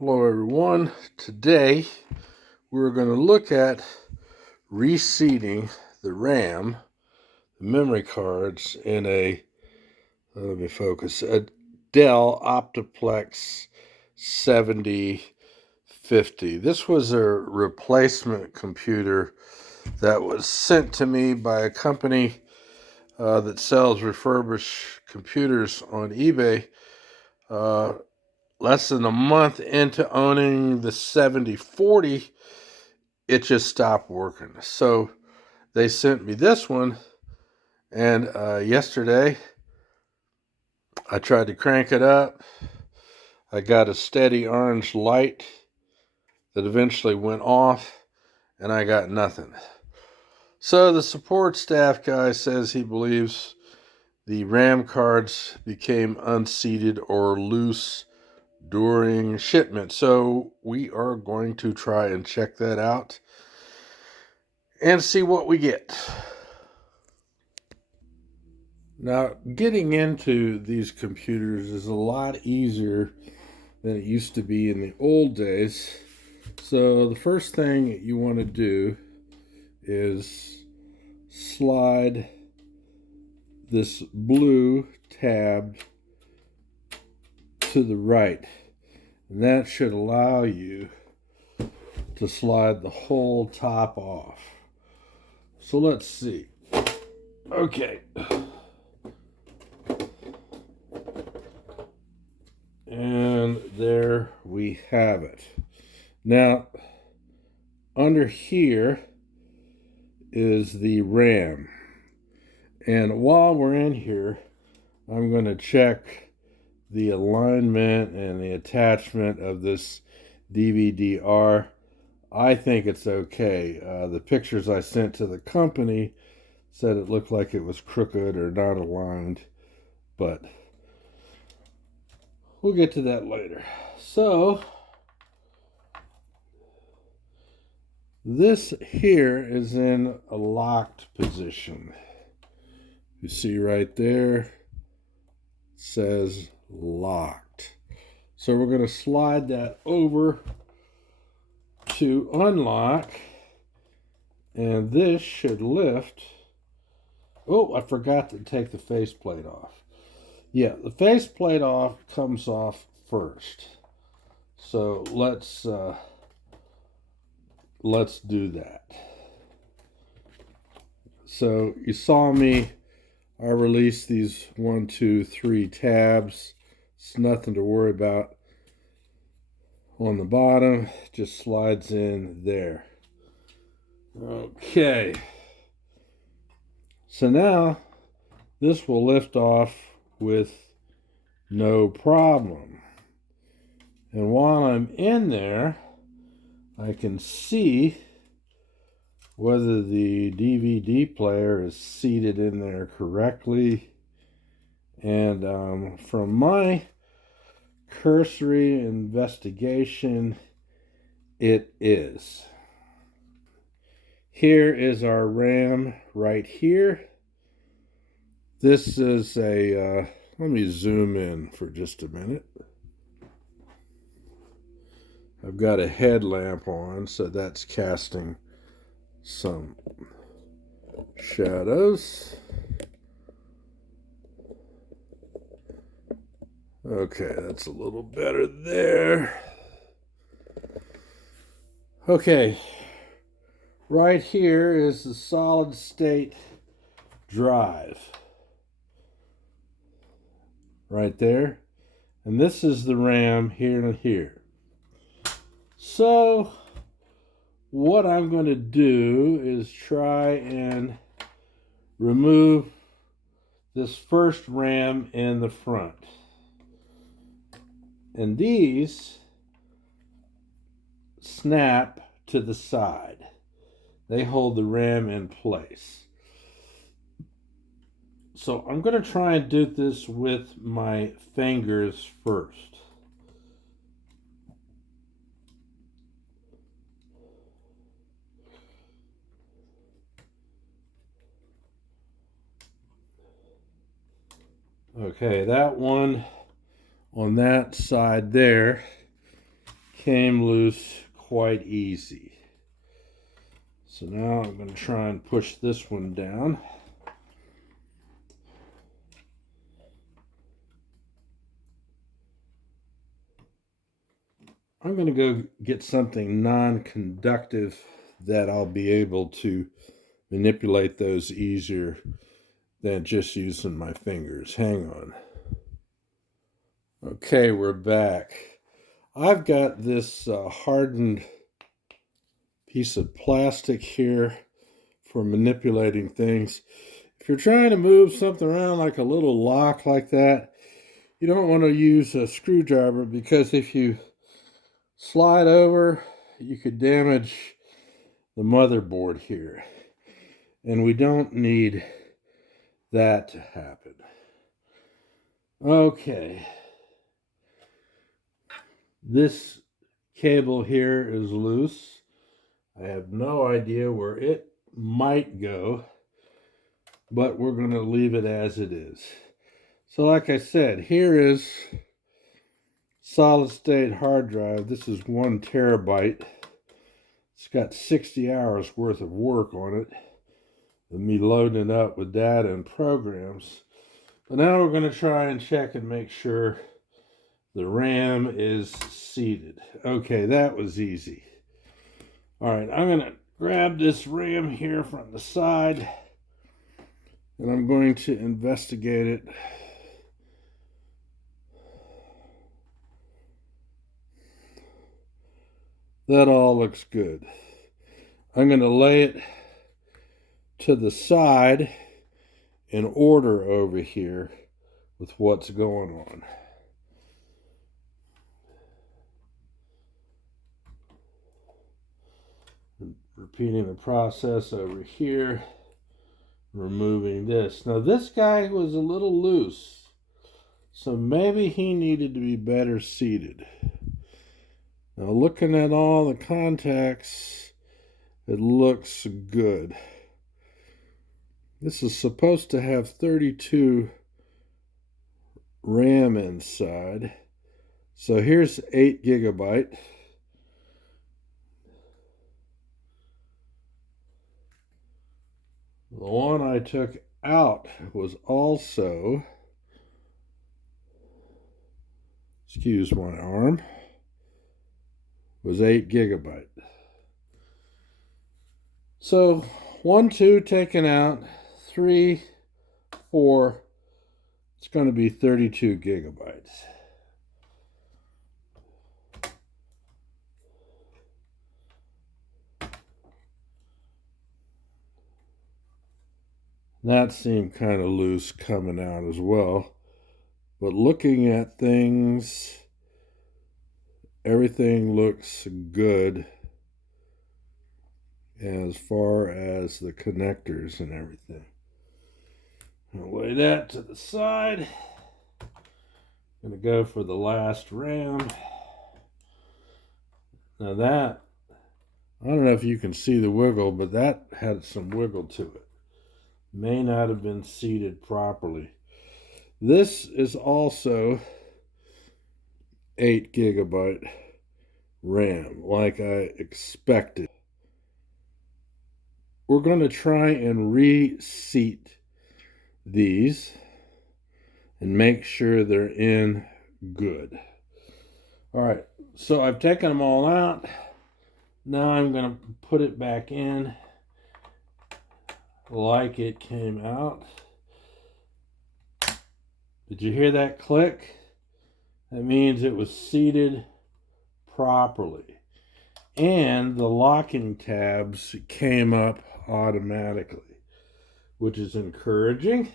Hello everyone. Today we're going to look at reseating the RAM, the memory cards in a, let me focus, a Dell Optiplex 7050. This was a replacement computer that was sent to me by a company that sells refurbished computers on eBay. Less than a month into owning the 7040, it just stopped working. So they sent me this one, and yesterday I tried to crank it up. I got a steady orange light that eventually went off, and I got nothing. So the support staff guy says he believes the RAM cards became unseated or loose during shipment. So we are going to try and check that out and see what we get. Now, getting into these computers is a lot easier than it used to be in the old days. So the first thing you want to do is slide this blue tab to the right. And that should allow you to slide the whole top off. So let's see. Okay. And there we have it. Now, under here is the RAM. And while we're in here, I'm going to check the alignment and the attachment of this DVD-R. I think it's okay. The pictures I sent to the company said it looked like it was crooked or not aligned, but we'll get to that later. So, this here is in a locked position. You see right there, says locked. So we're going to slide that over to unlock, and this should lift. Oh, I forgot to take the faceplate off. Yeah, the faceplate comes off first. So let's do that. So you saw me, I released these 1, 2, 3 tabs. It's nothing to worry about. On the bottom, just slides in there. Okay. So now this will lift off with no problem. And while I'm in there, I can see whether the DVD player is seated in there correctly. And from my cursory investigation, it is. Here is our RAM right here. This is a, let me zoom in for just a minute. I've got a headlamp on, so that's casting some shadows. Okay, that's a little better there. Okay, right here is the solid state drive. Right there. And this is the RAM here and here. So what I'm going to do is try and remove this first RAM in the front. And these snap to the side. They hold the RAM in place. So I'm going to try and do this with my fingers first. Okay, that one on that side there came loose quite easy. So now I'm going to try and push this one down. I'm going to go get something non-conductive that I'll be able to manipulate those easier than just using my fingers. Hang on. Okay, we're back. I've got this hardened piece of plastic here for manipulating things. If you're trying to move something around like a little lock like that, you don't want to use a screwdriver, because if you slide over, you could damage the motherboard here. And we don't need that to happen. Okay. This cable here is loose. I have no idea where it might go, but we're going to leave it as it is. So like I said, here is solid state hard drive. This is 1 terabyte. It's got 60 hours worth of work on it, and me loading it up with data and programs. But now we're going to try and check and make sure the RAM is seated. Okay, that was easy. All right, I'm going to grab this RAM here from the side, and I'm going to investigate it. That all looks good. I'm going to lay it to the side in order over here with what's going on. Repeating the process over here, removing this. Now this guy was a little loose, so maybe he needed to be better seated. Now looking at all the contacts, it looks good. This is supposed to have 32 RAM inside. So here's 8 gigabyte. The one I took out was also, excuse my arm, was 8 gigabyte. So 1, 2 taken out, 3, 4, it's going to be 32 gigabytes. That seemed kind of loose coming out as well. But looking at things, everything looks good as far as the connectors and everything. I'll lay that to the side. I'm going to go for the last RAM. Now that, I don't know if you can see the wiggle, but that had some wiggle to it. May not have been seated properly. This is also 8 gigabyte RAM, like I expected. We're going to try and reseat these and make sure they're in good. All right, so I've taken them all out. Now I'm going to put it back in like it came out. Did you hear that click? That means it was seated properly. And the locking tabs came up automatically, which is encouraging.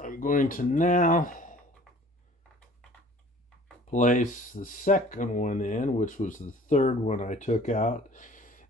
I'm going to now place the second one in, which was the third one I took out.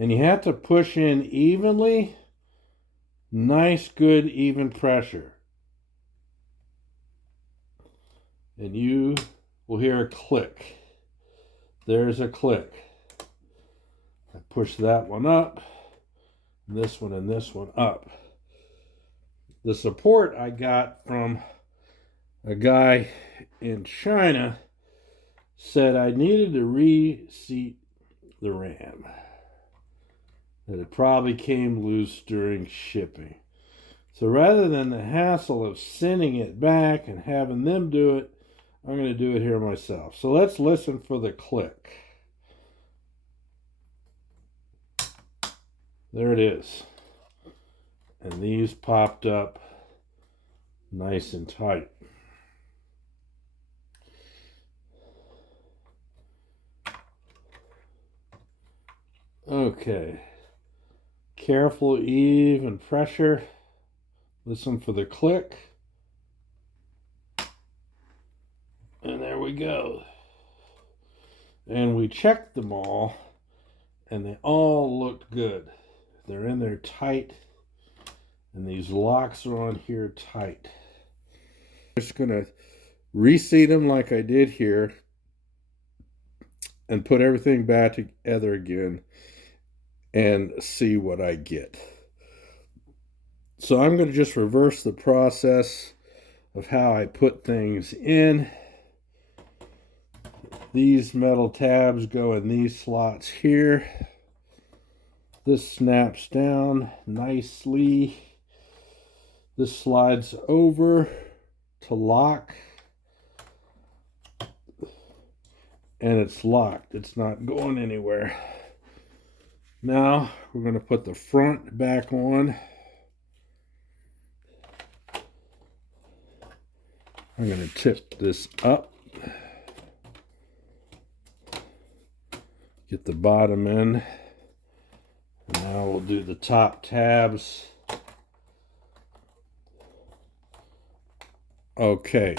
And you have to push in evenly. Nice, good, even pressure. And you will hear a click. There's a click. I push that one up, this one and this one up. The support I got from a guy in China said I needed to reseat the RAM. That it probably came loose during shipping. So rather than the hassle of sending it back and having them do it, I'm going to do it here myself. So let's listen for the click. There it is. And these popped up nice and tight. Okay. Careful, even pressure. Listen for the click. And there we go. And we checked them all, and they all looked good. They're in there tight, and these locks are on here tight. I'm just going to reseat them like I did here and put everything back together again and see what I get. So I'm going to just reverse the process of how I put things in. These metal tabs go in these slots here. This snaps down nicely. This slides over to lock. And it's locked. It's not going anywhere. Now we're going to put the front back on. I'm going to tip this up. Get the bottom in. And now we'll do the top tabs. Okay,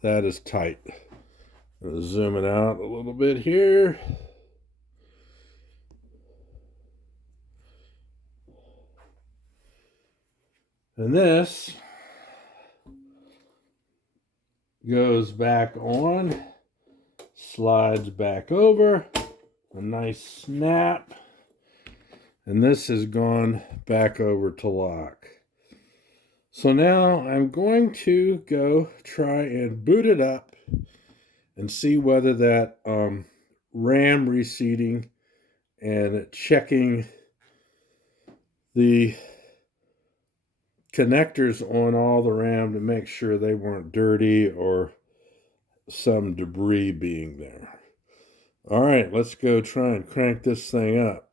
that is tight. I'm going to zoom it out a little bit here. And this goes back on, slides back over, a nice snap, and this has gone back over to lock. So now I'm going to go try and boot it up and see whether that RAM reseating and checking the connectors on all the RAM to make sure they weren't dirty or some debris being there. All right, let's go try and crank this thing up.